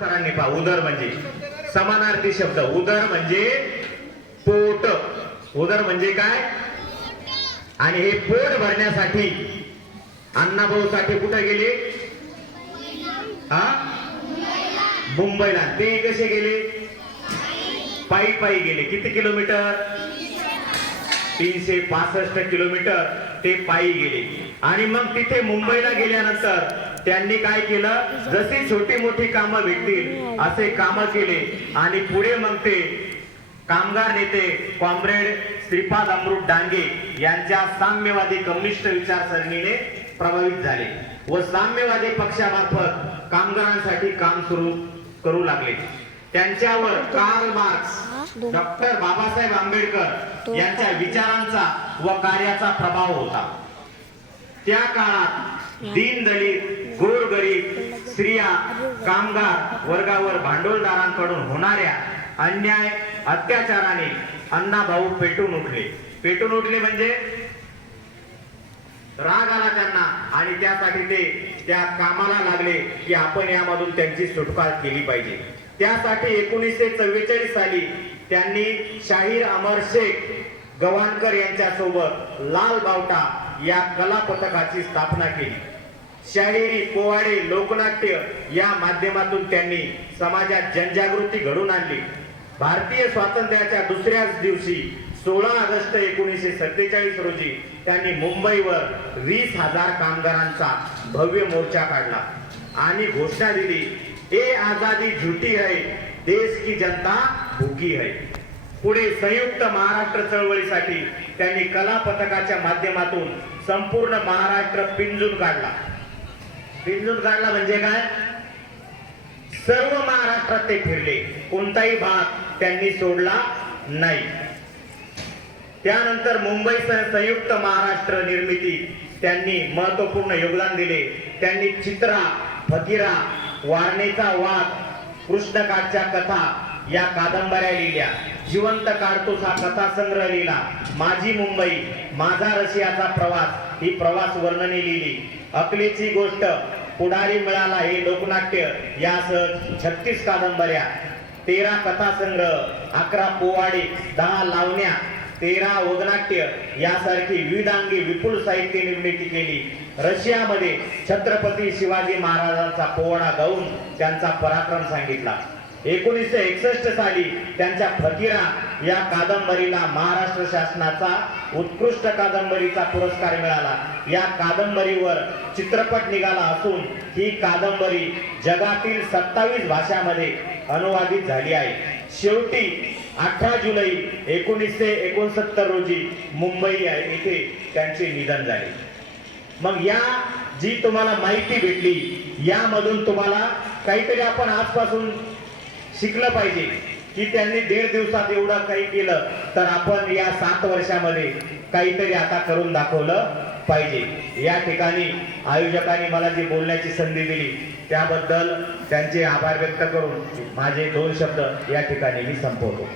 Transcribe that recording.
सरांनी पहा उदर म्हणजे. समानार्थी शब्द उदर म्हणजे पोट. उदर म्हणजे काय? आणि हे पोट भरण्यासाठी अण्णाभाऊ साठे कुठे गेले? हा मुंबईला. ते कसे गेले? पायी पायी गेले. किती किलोमीटर? तीनशे पासष्ट किलोमीटर ते पायी गेले. आणि मग तिथे मुंबईला गेल्यानंतर त्यांनी काय केलं? जशी छोटी मोठी कामं भेटतील असे कामं केले. आणि पुढे मग ते कामगार नेते कॉम्रेड श्रीपाद अमृत डांगे यांच्या साम्यवादी कम्युनिस्ट विचारसरणीने प्रभावित झाले व साम्यवादी पक्षामार्फत कामगारांसाठी काम सुरू करू लागले. त्यांच्यावर Karl Marx doctor Babasaheb Ambedkar यांच्या विचारांचा व कार्याचा प्रभाव होता. त्या काळात दीन दलित गोरगरीब स्त्रिया कामगार वर्गावर भांडवलदारांकडून होणाऱ्या अन्याय अत्याचाराने अण्णाभाऊ पेटून उठले. पेटून उठले म्हणजे? राग आला त्यांना आणि त्यासाठी ते त्या कामाला लागले की आपण यामधून त्यांची सुटका केली पाहिजे. त्यासाठी एकोणीसशे चव्वेचाळीस साली त्यांनी शाहीर अमर शेख गवाणकर यांच्या सोबत लाल बावटा या कला पथकाची स्थापना केली. शाहिरी पोवाडे लोकनाट्य या माध्यमातून त्यांनी समाजात जनजागृती घडून आणली. भारतीय स्वातंत्र्याच्या दुसऱ्याच दिवशी सोळा ऑगस्ट एकोणीसशे सत्तेचाळीस रोजी त्यांनी मुंबईवर वीस हजार कामगारांचा भव्य मोर्चा काढला आणि घोषणा दिली ये आजादी झुटी है देश की जनता भूकी है पुढे संयुक्त महाराष्ट्र चळवळीसाठी त्यांनी कला पथकाच्या माध्यमातून संपूर्ण महाराष्ट्र पिंजून काढला. पिंजून काढला म्हणजे काय? सर्व महाराष्ट्रात ते फिरले. कोणताही भाग त्यांनी सोडला नाही. त्यानंतर मुंबईसह संयुक्त महाराष्ट्र निर्मिती त्यांनी महत्त्वपूर्ण योगदान दिले. त्यांनी चित्रा फकीरा वारणेचा वाद कृष्णकाठच्या कथा या कादंबऱ्या लिहिल्या. जिवंत काढतोस हा कथा संग्रह लिहिला. माझी मुंबई माझा रशियाचा प्रवास ही प्रवास वर्णने लिहिली. अकलेची गोष्ट पुढारी मिळाला हे लोकनाट्य यासह छत्तीस कादंबऱ्या. तेरा कथासंग्रह अकरा पोवाडे दहा लावण्या तेरा वगनाट्य यासारखी विविधांगी विपुल साहित्य निर्मिती केली. रशियामध्ये छत्रपती शिवाजी महाराजांचा पोवाडा गाऊन त्यांचा पराक्रम सांगितला. एकोणीसशे एकसष्ट साली त्यांच्या फकीरा या कादंबरीला महाराष्ट्र शासनाचा उत्कृष्ट कादंबरीचा पुरस्कार मिळाला. या कादंबरीवर चित्रपट निघाला असून ही कादंबरी जगातील सत्तावीस भाषांमध्ये अनुवादित झाली आहे. शेवटी अठरा जुलै एकोणीसशे एकोणसत्तर रोजी मुंबई येथे त्यांचे निधन झाले. मग या जी तुम्हाला माहिती भेटली यामधून तुम्हाला काहीतरी आपण आजपासून शिकलं पाहिजे. की त्यांनी दीड दिवसात एवढं काही केलं तर आपण या सात वर्षामध्ये काहीतरी आता करून दाखवलं पाहिजे. या ठिकाणी आयोजकांनी मला जी बोलण्याची संधी दिली त्याबद्दल त्यांचे आभार व्यक्त करून माझे दोन शब्द या ठिकाणी मी संपवतो.